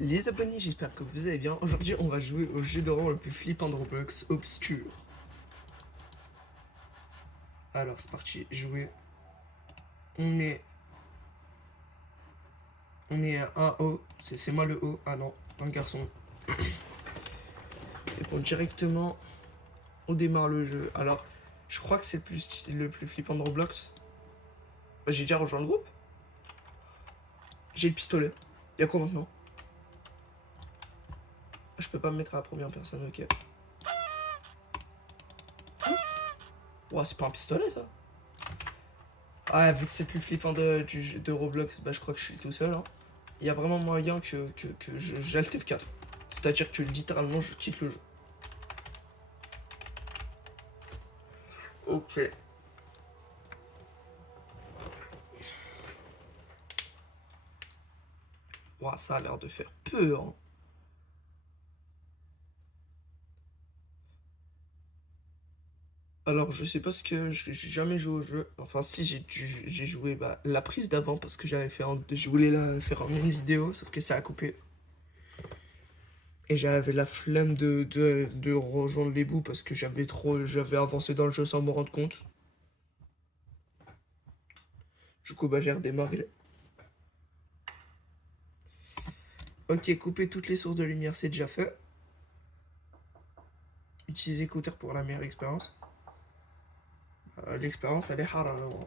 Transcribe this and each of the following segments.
Les abonnés, j'espère que vous allez bien. Aujourd'hui, on va jouer au jeu d'horreur le plus flippant de Roblox, Obscure. Alors, c'est parti, jouer. On est... On est à un O. C'est moi le O. Ah non, un garçon. Et bon, directement, on démarre le jeu. Alors, je crois que c'est le plus flippant de Roblox. Bah, j'ai déjà rejoint le groupe. J'ai le pistolet. Y'a quoi maintenant? Je peux pas me mettre à la première personne, ok. Ouais, c'est pas un pistolet, ça. Ah, vu que c'est le plus flippant de Roblox, bah je crois que je suis tout seul. Hein. Il y a vraiment moyen que j'alte F4. C'est-à-dire que littéralement je quitte le jeu. Ok. Ouah, ça a l'air de faire peur. Hein. Alors je sais pas ce que j'ai jamais joué au jeu. Enfin si j'ai joué bah, la prise d'avant parce que je voulais la faire en une vidéo sauf que ça a coupé. Et j'avais la flemme de rejoindre les bouts parce que j'avais avancé dans le jeu sans me rendre compte. Du coup bah j'ai redémarré. Ok, couper toutes les sources de lumière, c'est déjà fait. Utiliser écouteur pour la meilleure expérience. L'expérience, elle est hard. Alors.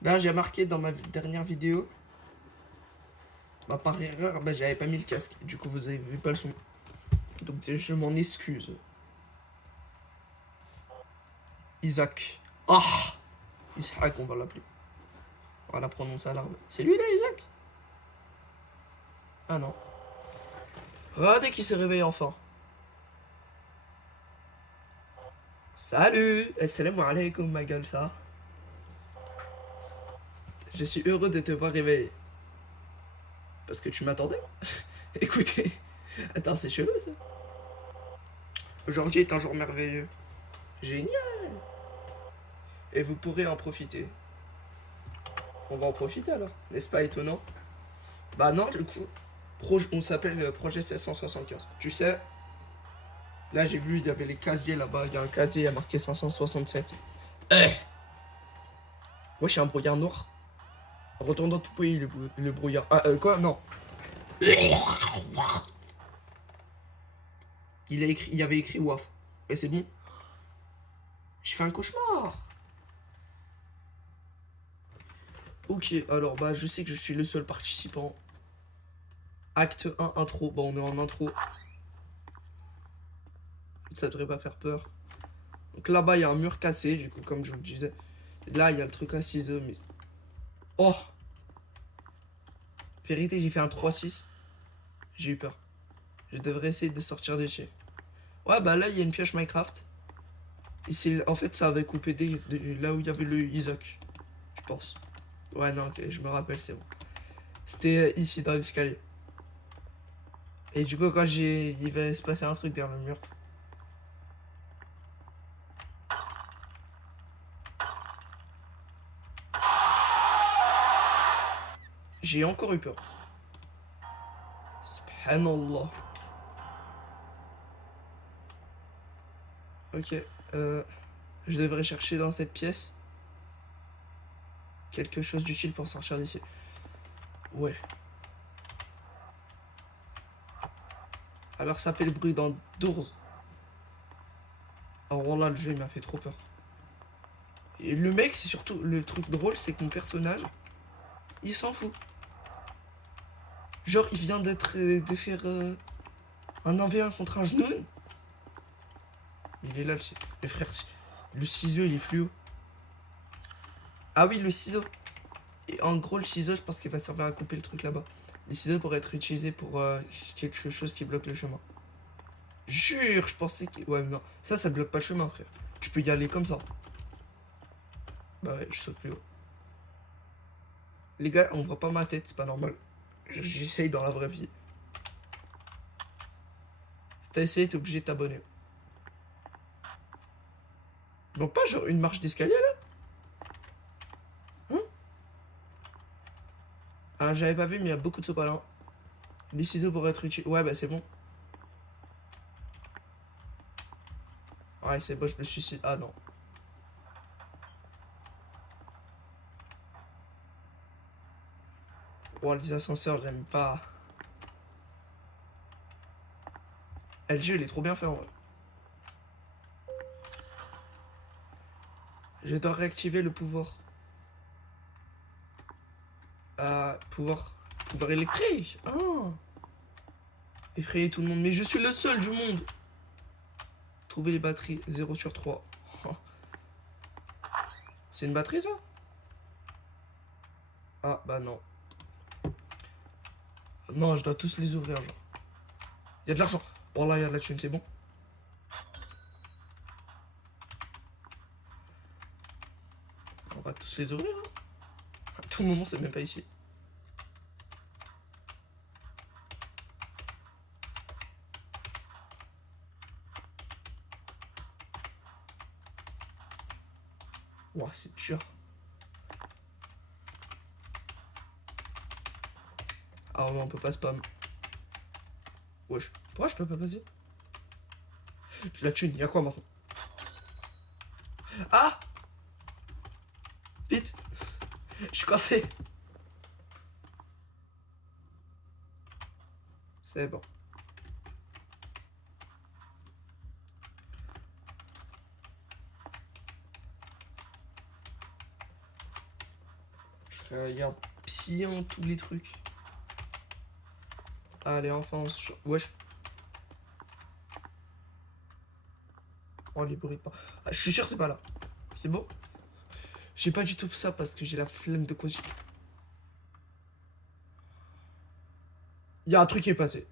Là, j'ai marqué dans ma dernière vidéo, bah, par erreur, bah, j'avais pas mis le casque. Du coup, vous avez vu pas le son. Donc, je m'en excuse. Isaac. Ah, Isaac, on va l'appeler. On va la prononcer à l'arbre. C'est lui là, Isaac? Ah non. Regardez qui s'est réveillé enfin. Salut! Assalamu alaikum, ma gueule, ça. Je suis heureux de te voir réveillé. Parce que tu m'attendais? Écoutez. Attends, c'est chelou ça. Aujourd'hui est un jour merveilleux. Génial! Et vous pourrez en profiter. On va en profiter alors, n'est-ce pas étonnant? Bah non, du coup, on s'appelle le projet 775. Tu sais, là j'ai vu, il y avait les casiers là-bas, il y a un casier, il y a marqué 567. Moi je suis un brouillard noir. Retourne dans tout pays le brouillard. Ah, quoi? Non. Il y avait écrit WAF. Mais c'est bon. J'ai fait un cauchemar. Ok, alors bah je sais que je suis le seul participant. Acte 1, intro. Bon, on est en intro. Ça devrait pas faire peur. Donc là-bas, il y a un mur cassé, du coup, comme je vous le disais. Là, il y a le truc à ciseaux, mais... Oh! Vérité, j'ai fait un 3-6. J'ai eu peur. Je devrais essayer de sortir de chez. Ouais, bah là, il y a une pioche Minecraft. Ici, en fait, ça avait coupé là où il y avait le Isaac. Je pense. Ouais, non, ok, je me rappelle, c'est bon. C'était ici, dans l'escalier. Et du coup, quand il va se passer un truc derrière le mur. J'ai encore eu peur. Subhanallah. Ok, je devrais chercher dans cette pièce quelque chose d'utile pour sortir d'ici. Ouais. Alors ça fait le bruit dans 12. Alors là, le jeu il m'a fait trop peur. Et le mec, c'est surtout le truc drôle, c'est que mon personnage, il s'en fout. Genre, il vient de faire un 1v1 contre un genou. Il est là, le frère. Le ciseau, il est fluo. Ah oui, le ciseau. Et en gros, le ciseau, je pense qu'il va servir à couper le truc là-bas. Les ciseaux pourraient être utilisés pour quelque chose qui bloque le chemin. Jure, je pensais que... Ouais, non. Ça bloque pas le chemin, frère. Tu peux y aller comme ça. Bah ouais, je saute plus haut. Les gars, on voit pas ma tête, c'est pas normal. J'essaye dans la vraie vie. Si t'as essayé, t'es obligé de t'abonner. Donc pas genre une marche d'escalier là? Hein? Ah, j'avais pas vu, mais il y a beaucoup de sopalins. Les ciseaux pourraient être utiles. Ouais, bah c'est bon. Ouais, c'est bon, je me suicide. Ah non. Oh, les ascenseurs, j'aime pas. Le jeu, il est trop bien fait en vrai. Je dois réactiver le pouvoir. Pouvoir. Pouvoir électrique. Ah. Effrayer tout le monde. Mais je suis le seul du monde. Trouver les batteries. 0/3. Oh. C'est une batterie ça? Ah bah non. Non, je dois tous les ouvrir genre. Il y a de l'argent. Oh là, il y a de la thune, c'est bon. On va tous les ouvrir. Hein. À tout moment, c'est même pas ici. Ouah, c'est dur. Ah non, on peut pas spam. Wesh. Pourquoi je peux pas passer? J'ai la thune, y'a quoi maintenant? Ah! Vite! Je suis coincé! C'est bon. Je regarde bien tous les trucs. Allez, enfin, wesh. Oh, les bruits de pas. Ah, je suis sûr, c'est pas là. C'est bon? J'ai pas du tout ça parce que j'ai la flemme de continuer. Il y a un truc qui est passé.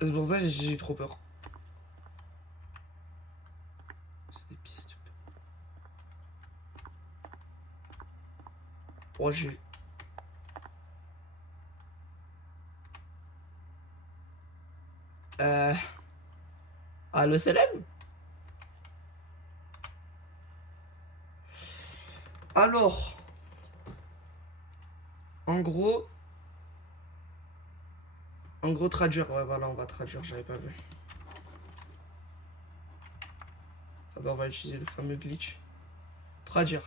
C'est pour ça que j'ai trop peur. C'est des pistes. Oh, j'ai. Euh. Ah, le CLM? Alors. En gros. En gros, traduire. Ouais, voilà, on va traduire, j'avais pas vu. D'abord, on va utiliser le fameux glitch. Traduire.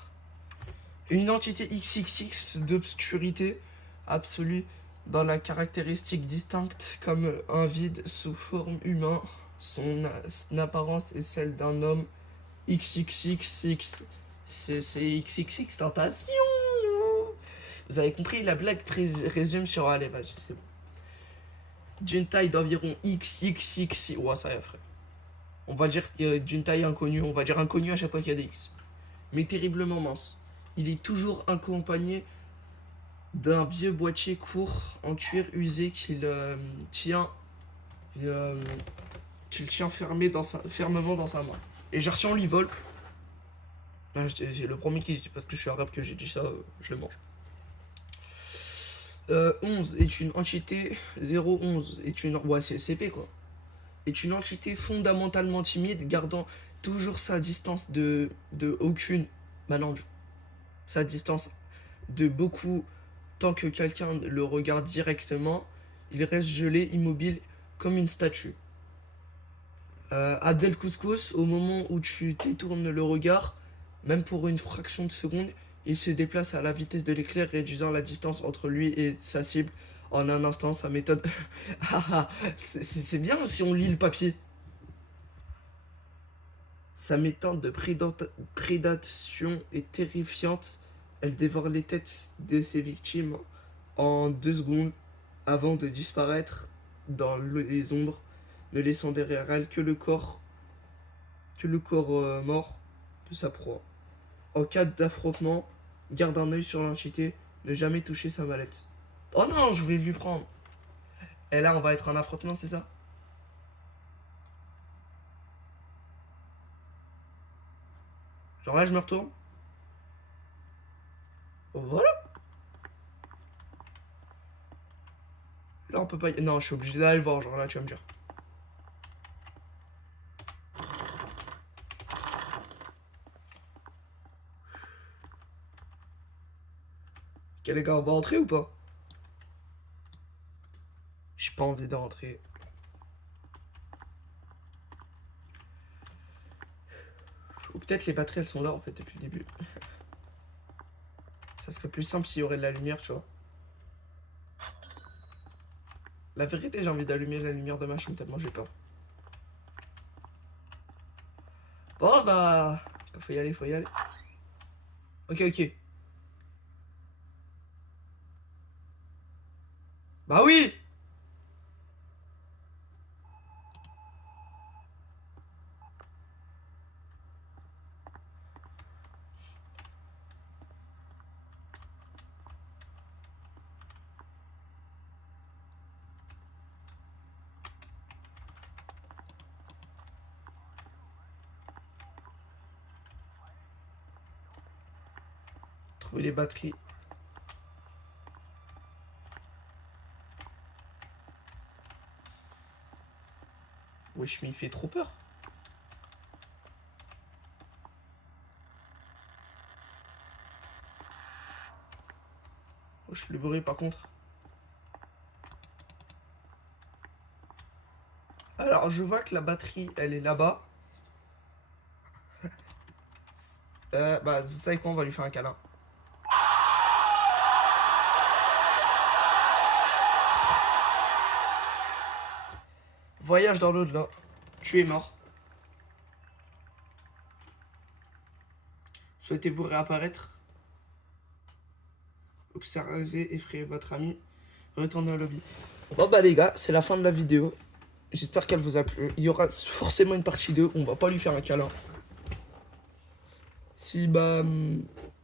Une entité XXX d'obscurité absolue dans la caractéristique distincte comme un vide sous forme humain. Son apparence est celle d'un homme XXXX. C'est XXX tentation. Vous avez compris, la blague résume sur... Allez, vas-y, c'est bon. D'une taille d'environ XXX. Ouais, ça y est, frère. On va dire d'une taille inconnue. On va dire inconnu à chaque fois qu'il y a des X. Mais terriblement mince. Il est toujours accompagné d'un vieux boîtier court en cuir usé tient euh, qu'il tient fermement dans sa main. Et j'ai reçu en lui vole. C'est le premier qui dit parce que je suis arabe que j'ai dit ça, je le mange. 11 est une entité. 011 est une. Ouais, c'est CP quoi. Est une entité fondamentalement timide, gardant toujours sa distance de aucune. Bah non, sa distance de beaucoup. Tant que quelqu'un le regarde directement, il reste gelé, immobile, comme une statue. Abdel Couscous, au moment où tu détournes le regard, même pour une fraction de seconde, il se déplace à la vitesse de l'éclair, réduisant la distance entre lui et sa cible. En un instant, sa méthode... c'est bien si on lit le papier. Sa méthode de prédation est terrifiante. Elle dévore les têtes de ses victimes en 2 secondes avant de disparaître dans les ombres, ne laissant derrière elle que le corps mort de sa proie. En cas d'affrontement, garde un œil sur l'entité, ne jamais toucher sa mallette. Oh non, je voulais lui prendre. Et là, on va être en affrontement, c'est ça? Genre là, je me retourne. Voilà. Là, on peut pas... Non, je suis obligé d'aller le voir, genre là, tu vas me dire. les gars, on va rentrer ou pas? J'ai pas envie de rentrer. Ou peut-être les batteries elles sont là en fait depuis le début. Ça serait plus simple s'il y aurait de la lumière, tu vois. La vérité, j'ai envie d'allumer la lumière de ma chambre tellement j'ai peur. Bon bah... Faut y aller, faut y aller. Ok, ok. Bah oui! Trouver les batteries. Wesh, mais il fait trop peur. Wesh, le bruit par contre. Alors, je vois que la batterie, elle est là-bas. Bah, vous savez quoi, on va lui faire un câlin. Voyage dans l'au-delà. Tu es mort. Souhaitez-vous réapparaître? Observez, effrayez votre ami. Retournez au lobby. Bon bah les gars, c'est la fin de la vidéo. J'espère qu'elle vous a plu. Il y aura forcément une partie 2 où on va pas lui faire un câlin. Si bah...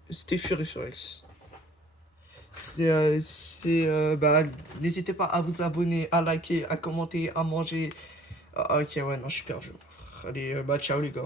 C'était Furifurex. Bah, n'hésitez pas à vous abonner, à liker, à commenter, à manger. Ah, ok, ouais, non, je suis perdu. Allez, bah ciao les gars.